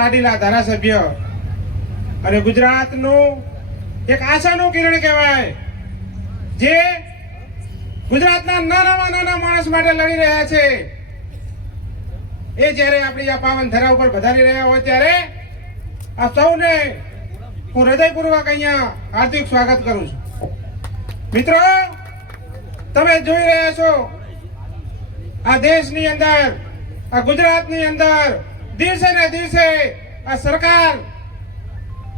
પાર્ટીના ધારાસભ્ય. અને ગુજરાતનું એક આશાનું કિરણ કહેવાય, જે ગુજરાતના નાનામાં નાના માણસ માટે લડી રહ્યા છે. એ જ્યારે આપણી આ પાવન ધરા ઉપર વધારી રહ્યા હોય ત્યારે આ સૌને હું હૃદયપૂર્વક અહીંયા હાર્દિક સ્વાગત કરું છું. મિત્રો, તમે જોઈ રહ્યા છો, આ દેશની અંદર, આ ગુજરાતની અંદર દિવસે ને દિવસે આ સરકાર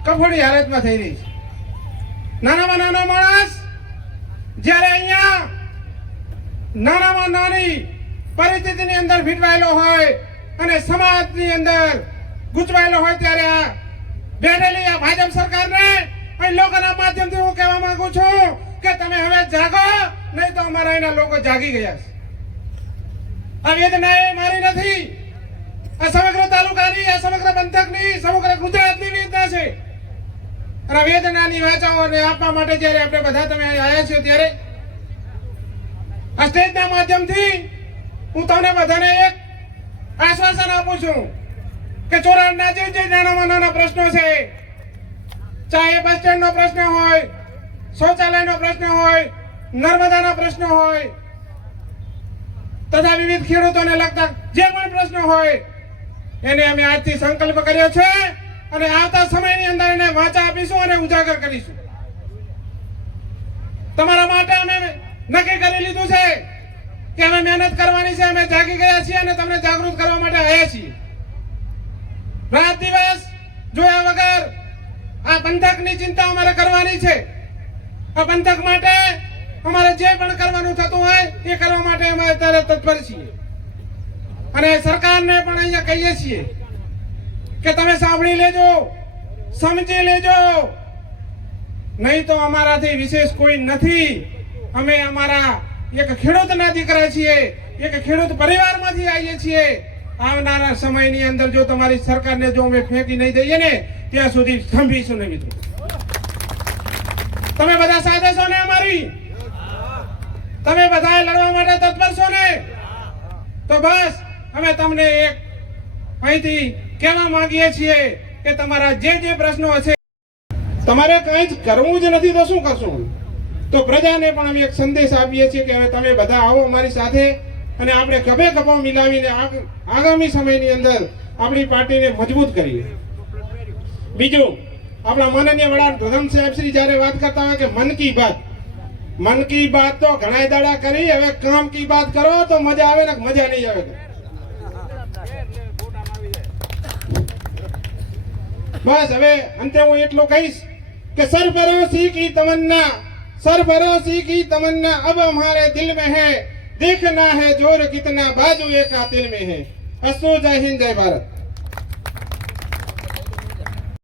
કફોડી હાલતમાં થઈ રહી છે. નાનામાં નાનો માણસ જ્યારે અહીંયા નાનામાં નાની પરિસ્થિતિની અંદર ભીટવાયેલો હોય અને સમાજની અંદર ગૂંચવાયેલો હોય ત્યારે આ બેઠેલી આ ભાજપ સરકારને અહીં લોકોના માધ્યમથી હું કહેવા માંગુ છું કે તમે હવે જાગો, નહીં તો અમારા અહીંના લોકો જાગી ગયા છે. આ વેદના એ મારી નથી આ સમગ્ર તાલુકાની, આ સમગ્ર પંથકની, સમગ્ર ગુજરાતની વેદના છે. અને વેદનાની વાચાઓને આપવા માટે જ્યારે આપણે બધા તમે આવ્યા છો ત્યારે આ સ્ટેજના માધ્યમથી હું તમને બધાને એક આશ્વાસન આપું છું કે ચોરાણના જે જે નાનામાં નાના પ્રશ્નો છે, ચાહે બસ સ્ટેન્ડનો પ્રશ્ન હોય, શૌચાલયનો પ્રશ્ન હોય, નર્મદાના પ્રશ્ન હોય, તથા વિવિધ ખેડૂતોને લગતા જે પણ પ્રશ્નો હોય એને અમે આજથી સંકલ્પ કર્યો છે અને આવતા સમયની અંદર એને વાંચા આપીશું અને ઉજાગર કરીશું. તમારા માટે અમે નક્કી કરી લીધું છે કે અમે મહેનત કરવાની છે, અમે જાગી ગયા છીએ અને તમને જાગૃત કરવા માટે આવ્યા છીએ. રાત દિવસ જોયા વગર આ પંથકની ચિંતા અમારે કરવાની છે. આ પંથક માટે અમારે જે પણ કરવાનું થતું હોય એ કરવા માટે અમે અત્યારે તત્પર છીએ. અને સરકારને પણ અહીંયા કહીએ છીએ કે તમે સાંભળી લેજો, સમજી લેજો. નહીં તો અમારાથી વિશેષ કોઈ નથી. અમે અમારા એક ખેડૂતના દીકરા છીએ, એક ખેડૂત પરિવારમાંથી આવીએ છીએ. આવનારા સમયની અંદર જો તમારી સરકારને જો અમે ફેંકી નહીં દઈએ ને, ત્યાં સુધી સ્તંભીશું ને મિત્રો. તમે બધા સાથે છો ને અમારી? તમે બધા લડવા માટે તત્પર છો ને? તો બસ. અમે તમને એક અહીંથી કહેવા માંગીએ છીએ કે તમારા જે જે પ્રશ્નો હશે, તમારે કંઈ જ કરવું જ નથી તો શું કરશું? તો પ્રજાને પણ અમે એક સંદેશ આપીએ છીએ કે હવે તમે બધા આવો અમારી સાથે અને આપણે ખભે ખભો મિલાવીને આગ- આગામી સમયની અંદર આપણી પાર્ટીને મજબૂત કરીએ. બીજું, આપણા માનનીય વડાપ્રધાન સાહેબ શ્રી જ્યારે વાત કરતા હોય કે મન કી બાત, મન કી બાત તો ઘણા દાડા કરી, હવે કામ કી બાત કરો તો મજા આવે ને મજા નહીં આવે. બસ હવે અંતે હું એટલું કહીશ કે સરફરોશી કી તમન્ના સરફરોશી કી તમન્ના, અબ હમારે દિલ મે હે, દેખના હે જોર કિતના બાજુ એકા દિલ મે હે. અસુ જય હિન્દ, જય ભારત.